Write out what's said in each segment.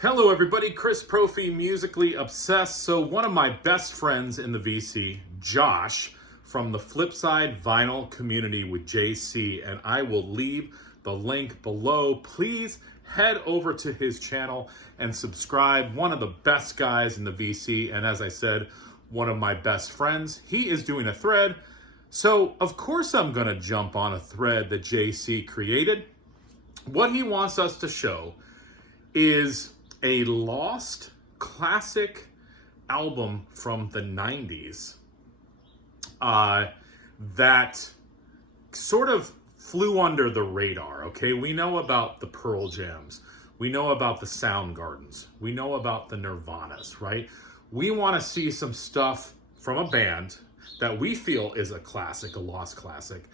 Hello everybody, Chris Profi, Musically Obsessed. So one of my best friends in the VC, Josh, from the Flipside Vinyl Community with JC, and I will leave the link below. Please head over to his channel and subscribe. One of the best guys in the VC, and as I said, one of my best friends. He is doing a thread, so of course I'm gonna jump on a thread that JC created. What he wants us to show is a lost classic album from the 90s that sort of flew under the radar, okay? We know about the Pearl Jams. We know about the Soundgardens. We know about the Nirvanas, right? We want to see some stuff from a band that we feel is a classic, a lost classic.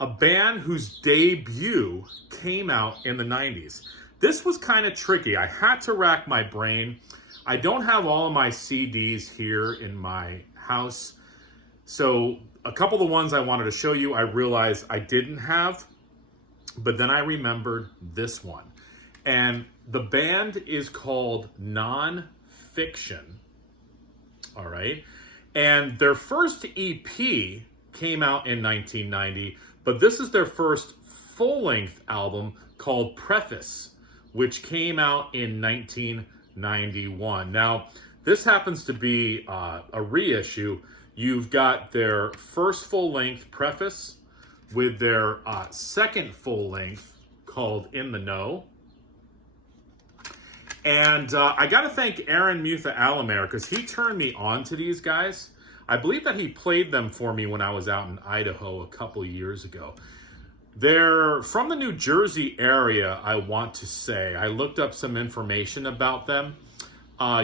A band whose debut came out in the 90s. This was kind of tricky. I had to rack my brain. I don't have all of my CDs here in my house. So a couple of the ones I wanted to show you, I realized I didn't have, but then I remembered this one. And the band is called Non-Phixion, all right? And their first EP came out in 1990, but this is their first full-length album called Preface, which came out in 1991. Now, this happens to be a reissue. You've got their first full-length Preface with their second full-length called In the Know. And I gotta thank Aaron Mutha-Alamere because he turned me on to these guys. I believe that he played them for me when I was out in Idaho a couple years ago. They're from the New Jersey area, I want to say. I looked up some information about them.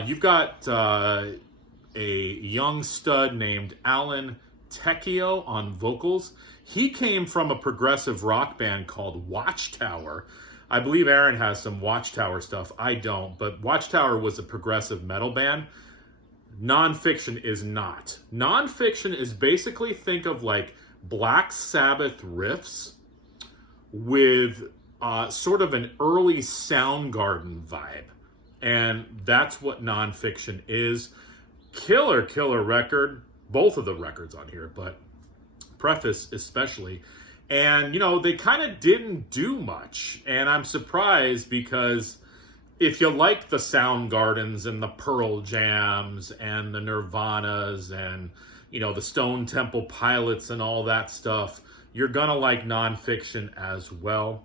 You've got a young stud named Alan Tecchio on vocals. He came from a progressive rock band called Watchtower. I believe Aaron has some Watchtower stuff. I don't, but Watchtower was a progressive metal band. Non-Phixion is not. Non-Phixion is basically, think of like Black Sabbath riffs with sort of an early Soundgarden vibe. And that's what Non-Phixion is. Killer record. Both of the records on here, but Preface especially. And, you know, they kind of didn't do much. And I'm surprised because if you like the Soundgardens and the Pearl Jams and the Nirvanas and, you know, the Stone Temple Pilots and all that stuff, you're gonna like Non-Phixion as well.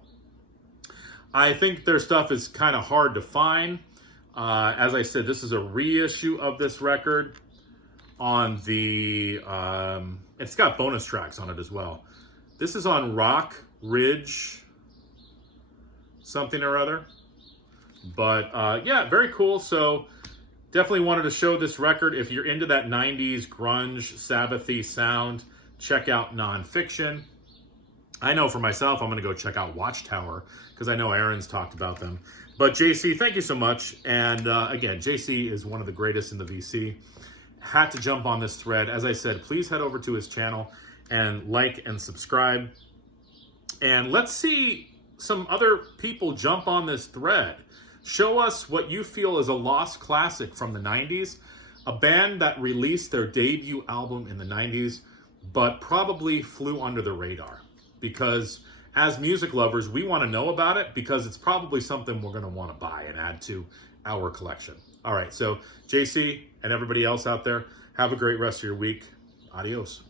I think their stuff is kind of hard to find. As I said, this is a reissue of this record on the, it's got bonus tracks on it as well. This is on Rock Ridge something or other. But yeah, very cool. So definitely wanted to show this record. If you're into that 90s grunge, Sabbathy sound, check out Non-Phixion. I know for myself, I'm going to go check out Watchtower because I know Aaron's talked about them. But JC, thank you so much. And again, JC is one of the greatest in the VC. Had to jump on this thread. As I said, please head over to his channel and like and subscribe. And let's see some other people jump on this thread. Show us what you feel is a lost classic from the 90s. A band that released their debut album in the 90s, but probably flew under the radar. Because as music lovers, we want to know about it because it's probably something we're going to want to buy and add to our collection. All right, so JC and everybody else out there, have a great rest of your week. Adios.